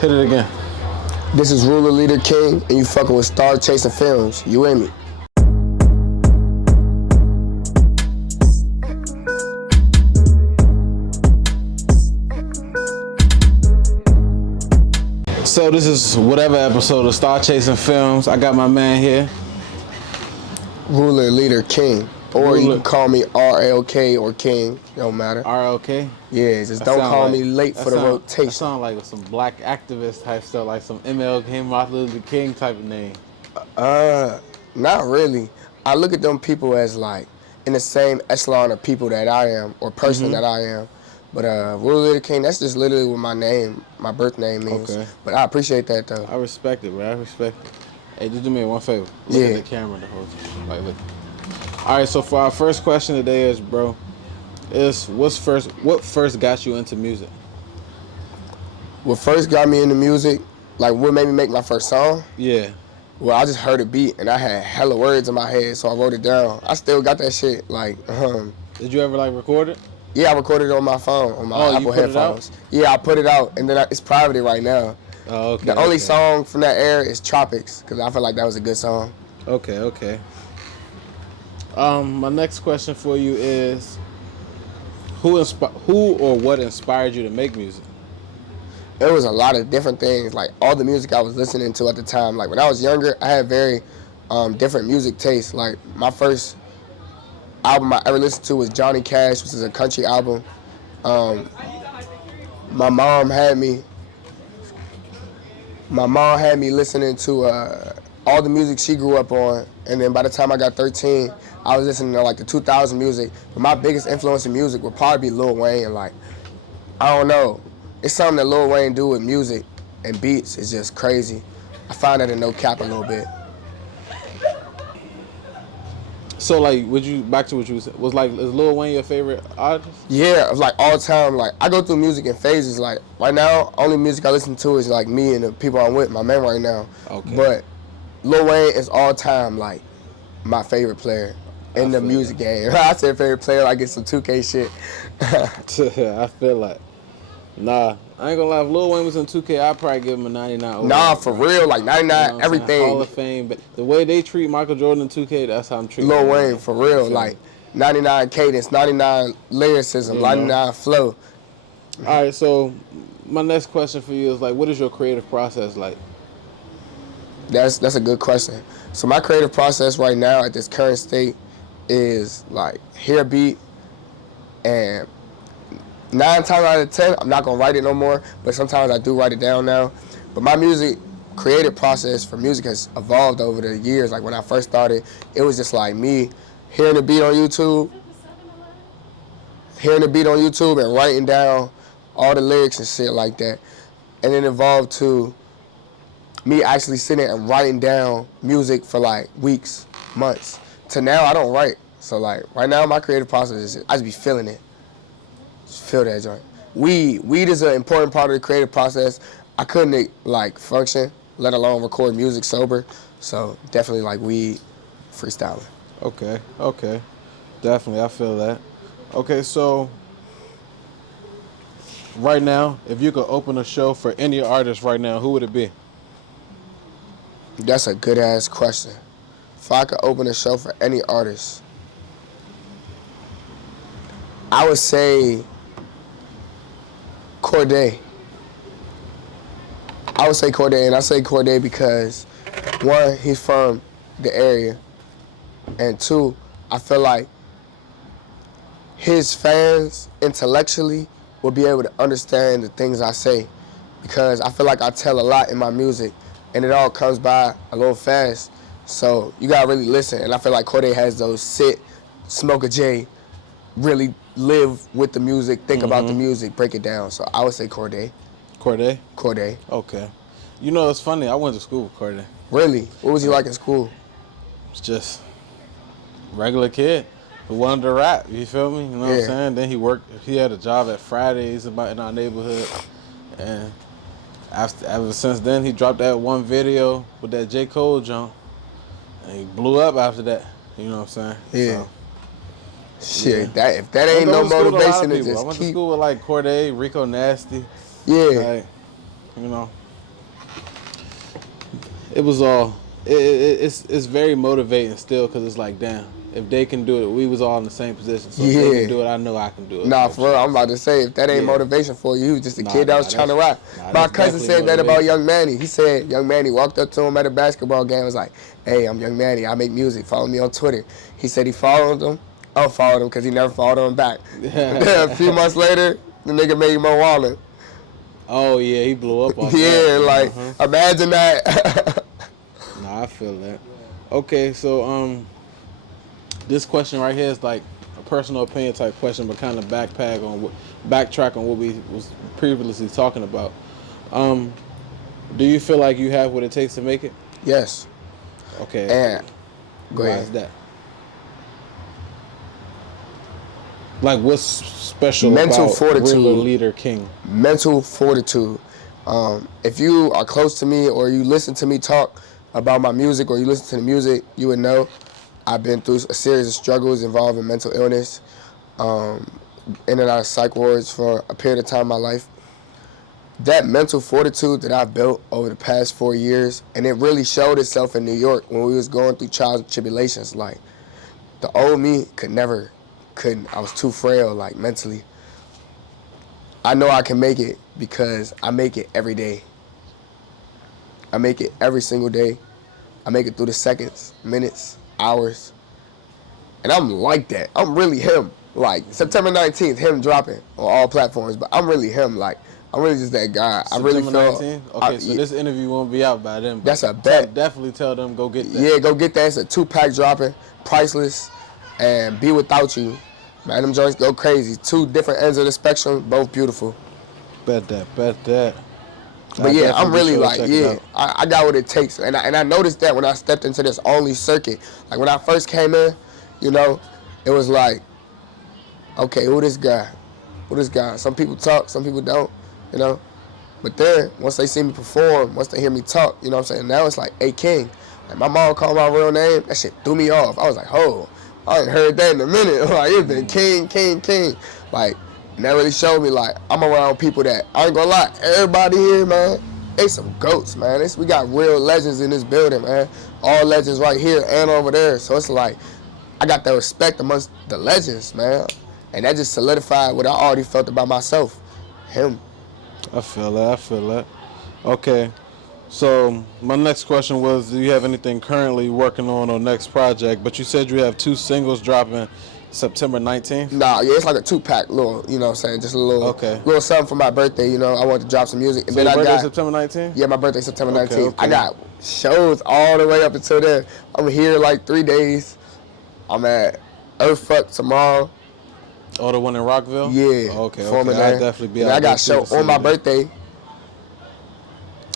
Hit it again. This is Ruler Leader King, and you fucking with Star Chasing Films. You in me? So this is whatever episode of Star Chasing Films. I got my man here. Ruler Leader King. Or you can call me RLK or King. It don't matter. RLK? Yeah, just don't call me late for the rotation. That sound like some black activist type stuff, like some MLK, Martin Luther King type of name. Not really. I look at them people as like in the same echelon of people that I am or person that I am. But Ruler Leader King, that's just literally what my name, my birth name means. Okay. But I appreciate that though. I respect it, bro. I respect it. Hey, just do me one favor. Look at the camera the whole time. Like, look. All right, so for our first question today is, bro, what first got you into music? What first got me into music, like what made me make my first song? Yeah. Well, I just heard a beat and I had hella words in my head, so I wrote it down. I still got that shit. Like, Did you ever like record it? Yeah, I recorded it on my phone, on my Apple headphones. Yeah, I put it out, and then it's private right now. Oh, okay. The only song from that era is Tropics, because I feel like that was a good song. Okay. My next question for you is, who or what inspired you to make music? There was a lot of different things, like all the music I was listening to at the time. Like when I was younger, I had very different music tastes. Like my first album I ever listened to was Johnny Cash, which is a country album. My mom had me listening to all the music she grew up on, and then by the time I got 13, I was listening to like the 2000 music. But my biggest influence in music would probably be Lil Wayne. Like, I don't know, it's something that Lil Wayne do with music and beats is just crazy. I find that in no cap a little bit. So like, back to what you said, is Lil Wayne your favorite artist? Yeah, like all time. Like I go through music in phases. Like right now, only music I listen to is like me and the people I'm with, my man right now. Okay. But Lil Wayne is all time like my favorite player in the music game. I said favorite player, I get some 2K shit. I feel like. Nah, I ain't gonna lie. If Lil Wayne was in 2K, I'd probably give him a 99. Nah, for real, like 99, you know everything. Hall of Fame, but the way they treat Michael Jordan in 2K, that's how I'm treating Lil Wayne, for real, like 99 cadence, 99 lyricism, 99 flow. All right, so my next question for you is like, what is your creative process like? That's a good question. So my creative process right now at this current state is like hear a beat and 9 times out of 10, I'm not gonna write it no more, but sometimes I do write it down now. But my creative process for music has evolved over the years. Like when I first started, it was just like me hearing the beat on YouTube and writing down all the lyrics and shit like that. And it evolved to me actually sitting and writing down music for like weeks, months. To now, I don't write. So like right now, my creative process is I just be feeling it. Feel that joint. Weed is an important part of the creative process. I couldn't like function, let alone record music sober. So definitely like weed, freestyling. Okay. Definitely, I feel that. Okay, so right now, if you could open a show for any artist right now, who would it be? That's a good ass question. If I could open a show for any artist, I would say Corday. I would say Corday, and I say Corday because, one, he's from the area, and two, I feel like his fans intellectually will be able to understand the things I say because I feel like I tell a lot in my music, and it all comes by a little fast, so you gotta really listen, and I feel like Corday has those sit, smoke a J, really live with the music, think about the music, break it down. So I would say Corday. Corday? Corday. Okay. You know, it's funny. I went to school with Corday. Really? What was he like in school? It's just regular kid who wanted to rap. You feel me? You know what I'm saying? Then he had a job at Fridays in our neighborhood. And ever since then, he dropped that one video with that J. Cole jump. And he blew up after that. You know what I'm saying? Yeah. So, shit, if that ain't no motivation to just I went to school with like Corday, Rico Nasty. Yeah. Like, you know. it was all. It's very motivating still because it's like, damn, if they can do it, we was all in the same position. So if they can Yeah. do it, I know I can do it. Nah, Type for real, shit. I'm about So to say, if that ain't yeah, motivation for you, you was just a nah, kid that was trying to rap. My that's cousin definitely said that about motivation. Young Manny. He said Young Manny walked up to him at a basketball game, was like, hey, I'm Young Manny, I make music, follow me on Twitter. He said he followed him, unfollowed him because he never followed him back. Then a few months later, the nigga made Mo Wallen. Oh yeah, he blew up off that. Yeah, like, imagine that. Nah, I feel that. Okay, so this question right here is like a personal opinion type question, but kind of backtrack on what we was previously talking about. Um, do you feel like you have what it takes to make it? Yes. Okay. And, go Why ahead. is that? Like, what's special Mental about fortitude. Real Leader King? Mental fortitude. If you are close to me or you listen to me talk about my music or you listen to the music, you would know I've been through a series of struggles involving mental illness, in and out of psych wards for a period of time in my life. That mental fortitude that I've built over the past 4 years, and it really showed itself in New York when we was going through trials and tribulations. Like, the old me couldn't. I was too frail, like, mentally. I know I can make it because I make it every day. I make it every single day. I make it through the seconds, minutes, hours. And I'm like that. I'm really him. Like, September 19th, him dropping on all platforms. But I'm really him. Like, I'm really just that guy. I really September feel... 19th? Okay, so this interview won't be out by then. But That's a bet. Definitely tell them go get that. Yeah, go get that. It's a 2-pack dropping. Priceless. And Be Without You. Man, them joints go crazy. 2 different ends of the spectrum, both beautiful. Bet that. But yeah, I'm really like, yeah, I got what it takes. And I noticed that when I stepped into this only circuit. Like, when I first came in, you know, it was like, okay, who this guy? Who this guy? Some people talk, some people don't, you know. But then, once they see me perform, once they hear me talk, you know what I'm saying? Now it's like, hey, King. Like, my mom called my real name. That shit threw me off. I was like, oh, I ain't heard that in a minute. Like, it's been King. Like, and that really showed me, like, I'm around people that, I ain't gonna lie, everybody here, man, they some goats, man. We got real legends in this building, man. All legends right here and over there. So it's like, I got that respect amongst the legends, man. And that just solidified what I already felt about myself. Him. I feel that. Okay. So my next question was, do you have anything currently working on next project? But you said you have 2 singles dropping September 19th? Nah, yeah, it's like a 2-pack, little, you know what I'm saying? Just a little something for my birthday, you know. I wanted to drop some music. And so then your birthday got September 19th? Yeah, my birthday September 19th. Okay. I got shows all the way up until then. I'm here like 3 days. I'm at Earthfuck tomorrow. Oh, the one in Rockville? Yeah. Okay. I'll definitely be out. I got show on my birthday.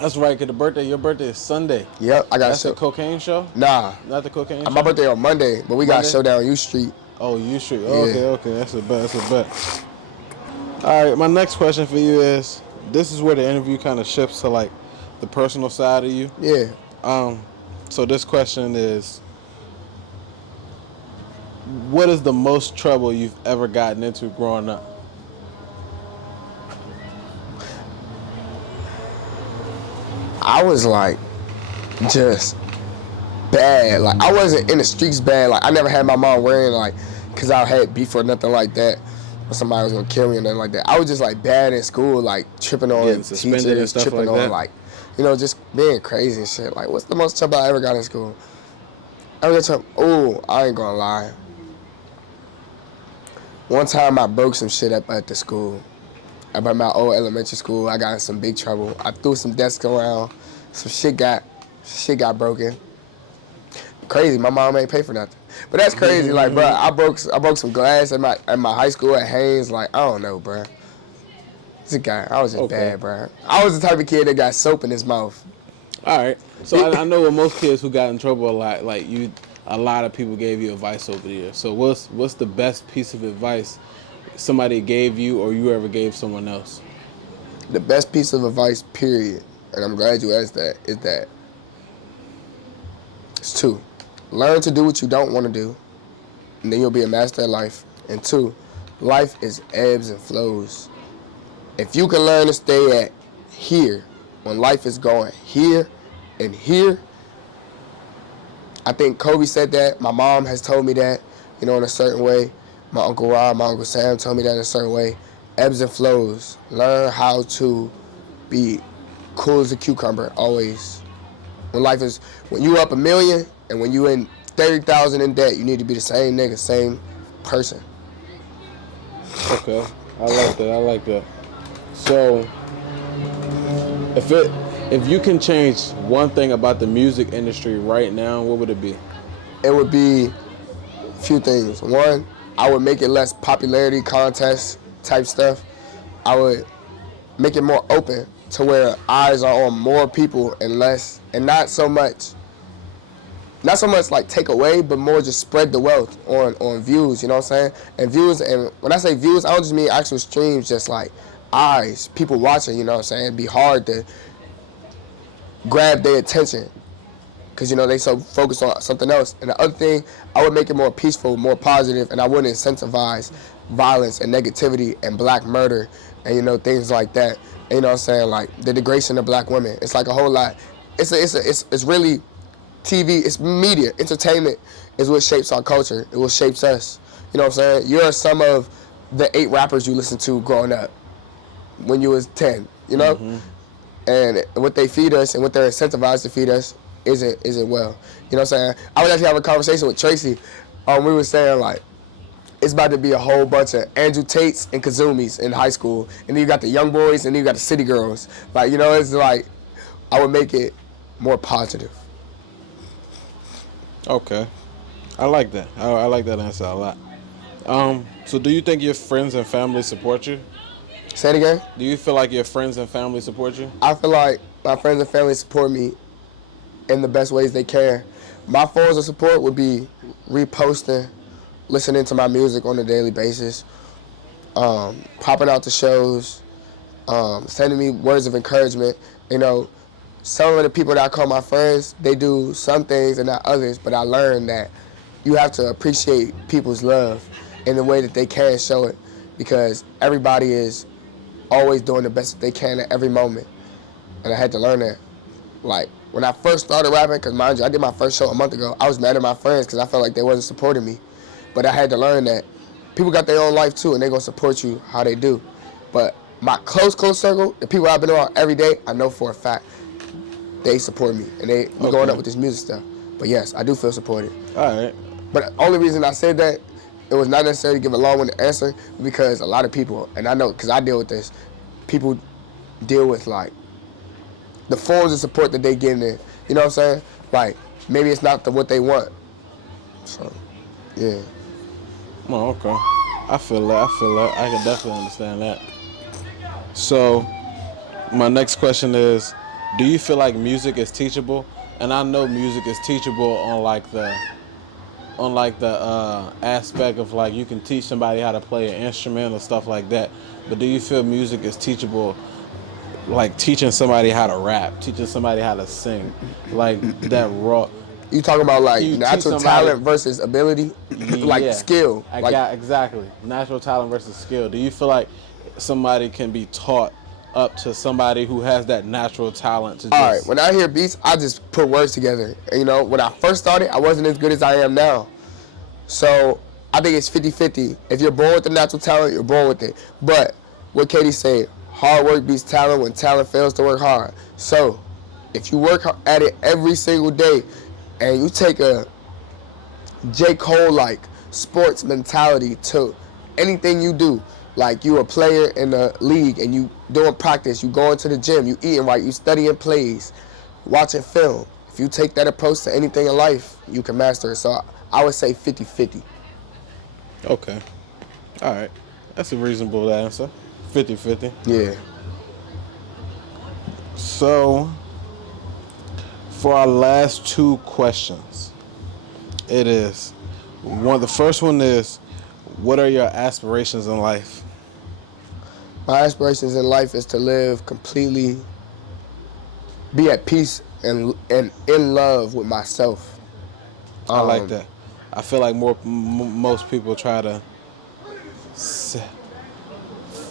That's right, because your birthday is Sunday. Yep, I got That's show. the cocaine show? Nah. Not the cocaine show? My birthday on Monday, but we got show down U Street. Oh, U Street. Yeah. Okay. That's a bet. All right, my next question for you is, this is where the interview kind of shifts to like the personal side of you. Yeah. So this question is, what is the most trouble you've ever gotten into growing up? I was like, just bad. Like, I wasn't in the streets bad. Like, I never had my mom worrying, like, because I had beef or nothing like that, or somebody was going to kill me or nothing like that. I was just, like, bad in school, like, tripping on teachers, and stuff tripping like on, that. like, you know, just being crazy and shit. Like, what's the most trouble I ever got in school? I ain't going to lie. One time I broke some shit up at the school. Up at my old elementary school, I got in some big trouble. I threw some desks around. Some shit got broken. Crazy, my mom ain't pay for nothing. But that's crazy, like, bro, I broke some glass at my high school at Haynes. Like, I don't know, bro. This guy, I was just bad, bro. I was the type of kid that got soap in his mouth. All right. So I know with most kids who got in trouble a lot, like a lot of people gave you advice over the years. So what's the best piece of advice somebody gave you or you ever gave someone else? The best piece of advice, period, and I'm glad you asked that, is that it's 2. Learn to do what you don't want to do, and then you'll be a master at life. And 2, life is ebbs and flows. If you can learn to stay at here when life is going here and here, I think Kobe said that. My mom has told me that, in a certain way. My Uncle Rob, my Uncle Sam told me that in a certain way. Ebbs and flows. Learn how to be cool as a cucumber, always. When you up 1,000,000 and when you in 30,000 in debt, you need to be the same nigga, same person. Okay, I like that. I like that. So, if you can change one thing about the music industry right now, what would it be? It would be a few things. One, I would make it less popularity contest type stuff. I would make it more open to where eyes are on more people and less, and not so much like take away, but more just spread the wealth on views, you know what I'm saying? And views, and when I say views, I don't just mean actual streams, just like eyes, people watching, you know what I'm saying? It'd be hard to grab their attention because, they so focused on something else. And the other thing, I would make it more peaceful, more positive, and I wouldn't incentivize violence and negativity and black murder and, things like that. And, you know what I'm saying? Like the degradation of black women. It's like a whole lot. It's really TV, it's media, entertainment is what shapes our culture. It what shapes us. You know what I'm saying? You're some of the 8 rappers you listened to growing up when you was 10, Mm-hmm. And what they feed us and what they're incentivized to feed us isn't well. You know what I'm saying? I was actually having a conversation with Tracy. We were saying like it's about to be a whole bunch of Andrew Tates and Kazumis in high school, and then you got the young boys and then you got the city girls. Like, it's like I would make it more positive. Okay, I like that. I like that answer a lot. So do you think your friends and family support you? Say it again. Do you feel like your friends and family support you? I feel like my friends and family support me in the best ways they can. My forms of support would be reposting, listening to my music on a daily basis, popping out to shows, sending me words of encouragement. Some of the people that I call my friends, they do some things and not others, but I learned that you have to appreciate people's love in the way that they can show it, because everybody is always doing the best that they can at every moment. And I had to learn that. Like, when I first started rapping, because mind you, I did my first show a month ago, I was mad at my friends because I felt like they wasn't supporting me. But I had to learn that people got their own life too, and they're going to support you how they do. But my close circle, the people I've been around every day, I know for a fact they support me, and we're going up with this music stuff. But yes, I do feel supported. All right. But the only reason I said that, it was not necessarily to give a long-winded answer, because a lot of people, and I know because I deal with this, people deal with like the forms of support that they get in. You know what I'm saying? Like, maybe it's not what they want. So, yeah. Oh, okay. I feel that. I can definitely understand that. So, my next question is, do you feel like music is teachable? And I know music is teachable on the aspect of like you can teach somebody how to play an instrument or stuff like that. But do you feel music is teachable, like teaching somebody how to rap, teaching somebody how to sing, like that raw? You talking about like You natural talent versus ability, like skill? I got exactly natural talent versus skill. Do you feel like somebody can be taught up to somebody who has that natural talent to just... All right, when I hear beats, I just put words together. When I first started, I wasn't as good as I am now. So I think it's 50-50. If you're born with the natural talent, you're born with it. But what Katie said, hard work beats talent when talent fails to work hard. So if you work at it every single day and you take a J. Cole-like sports mentality to anything you do, like you a player in the league and you doing practice, you going to the gym, you eating right, you studying plays, watching film. If you take that approach to anything in life, you can master it. So I would say 50-50. Okay. All right. That's a reasonable answer. 50-50. Yeah. So, for our last 2 questions, it is the first one is, what are your aspirations in life? My aspirations in life is to live completely, be at peace and in love with myself. I like that. I feel like most people try to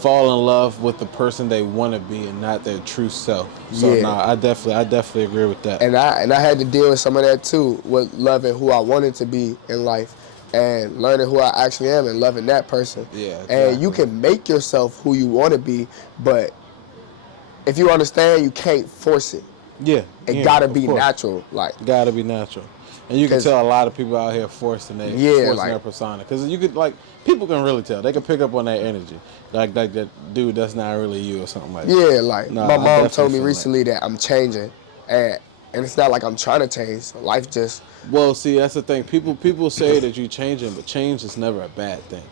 fall in love with the person they want to be and not their true self. So Yeah. I definitely agree with that. And I had to deal with some of that too, with loving who I wanted to be in life and learning who I actually am and loving that person. Yeah, And you exactly. can make yourself who you want to be, but if you understand, you can't force it. Yeah, It yeah, gotta of be course. natural, like, Gotta be natural. And you can cause tell a lot of people out here forcing yeah, their like, persona, because you could like people can really tell. They can pick up on that energy, like that dude that's not really you or something like that. yeah, like No, my I mom definitely told me feel that. recently that I'm changing, and it's not like I'm trying to change. Life just Well, see, that's the thing. People say that you're changing, but change is never a bad thing.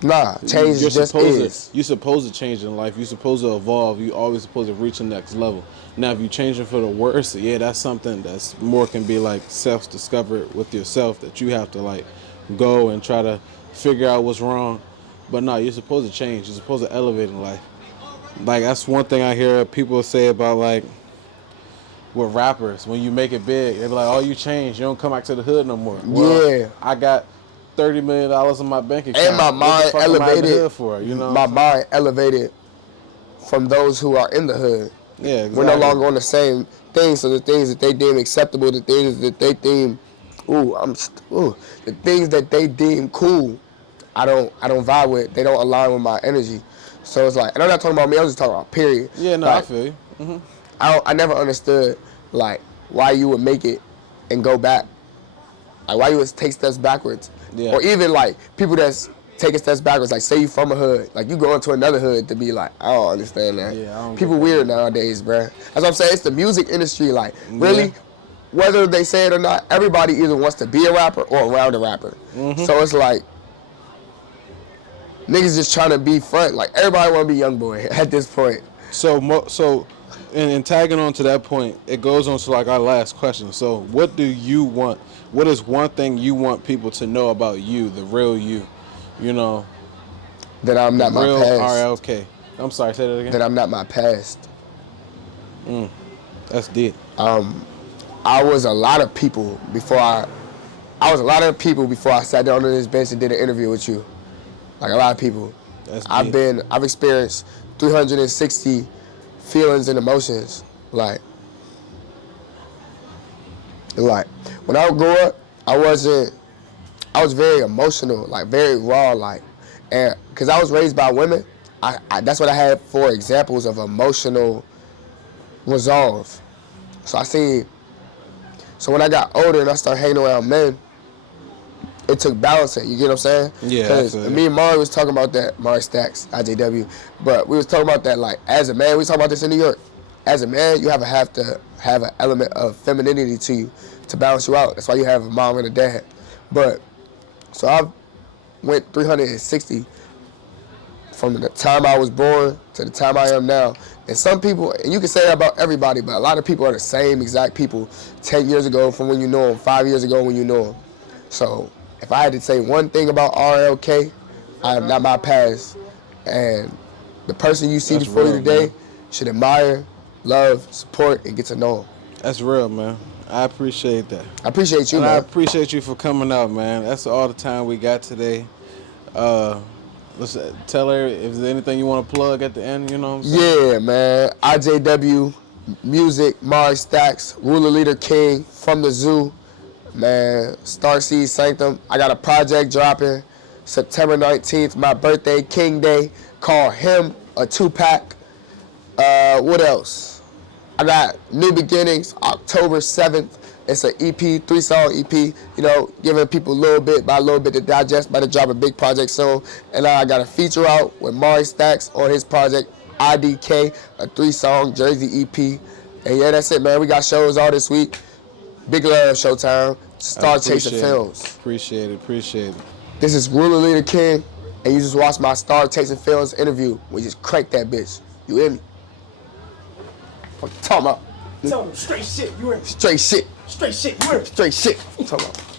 change just is. You're supposed to change in life. You're supposed to evolve. You always supposed to reach the next level. Now, if you're changing for the worse, yeah, that's something that's more can be like self-discovered with yourself that you have to like go and try to figure out what's wrong. But no, you're supposed to change. You're supposed to elevate in life. Like that's one thing I hear people say about like with rappers. When you make it big, they be like, "Oh, you changed. You don't come back to the hood no more." Well, Yeah, I got $30 million in my bank and my account. What the mind fuck am I in the elevated. hood for? You know what My I'm saying? mind elevated from those who are in the hood. Yeah, We're no exactly. longer on the same things. So the things that they deem acceptable, the things that they deem, the things that they deem cool, I don't vibe with. They don't align with my energy. So it's like, and I'm not talking about me. I'm just talking about period. Yeah, no, I Like feel you. I never understood like why you would make it and go back. Like why you would take steps backwards, Yeah, or even like people that's taking steps backwards. Like say you from a hood, like you go into another hood to be like, I don't understand that. yeah, I don't get People that weird either. nowadays, bruh. That's what I'm saying. It's the music industry. Like Yeah, really, whether they say it or not, everybody either wants to be a rapper or around a rapper. So it's like niggas just trying to be front. Like everybody want to be young boy at this point. and tagging on to that point, it goes on to like our last question. So, what do you want? What is one thing you want people to know about you, the real you? You know, That I'm the not my real past. RLK. I'm sorry, say that again. That I'm not my past. That's deep. I was a lot of people before I was a lot of people before I sat down on this bench and did an interview with you. Like a lot of people. That's deep. I've experienced 360 feelings and emotions. Like when I grew up, I was very emotional, like very raw, like, and because I was raised by women, that's what I had for examples of emotional resolve. So when I got older and I started hanging around men, it took balancing. You get what I'm saying? Yeah, Because absolutely. me and Mari was talking about that, Mari Stacks, IJW, but we was talking about that like as a man. We was talking about this in New York. As a man, you have to have an element of femininity to you to balance you out. That's why you have a mom and a dad. But so I went 360 from the time I was born to the time I am now. And some people, and you can say that about everybody, but a lot of people are the same exact people 10 years ago from when you know them, 5 years ago when you know them. So if I had to say one thing about RLK, I am not my past. And the person you see That's before you real, man. today should admire, love, support, and get to know them. That's real, man. I appreciate that. I appreciate you, And I man. appreciate you for coming out, man. That's all the time we got today. Let's tell her if there's anything you want to plug at the end, you know what I'm saying? Yeah, man. IJW, music, Mari Stacks, Ruler Leader King, From the Zoo, man. Starseed Sanctum. I got a project dropping September 19th, my birthday, King Day, called Him, a 2-pack. What else? I got New Beginnings, October 7th. It's an EP, 3-song EP, you know, giving people a little bit by a little bit to digest. About to drop a big project soon. And I got a feature out with Mari Stacks on his project, IDK, a 3-song Jersey EP. And yeah, that's it, man. We got shows all this week. Big love, Showtime. I Star Chasing appreciate it. Films. Appreciate it. This is Ruler Leader King, and you just watched my Star Chasing Films interview. We just cranked that bitch. You hear me? What you talking about? Tell them straight shit, you heard me? Straight shit. Straight shit, you heard me? Straight shit. What you talking about?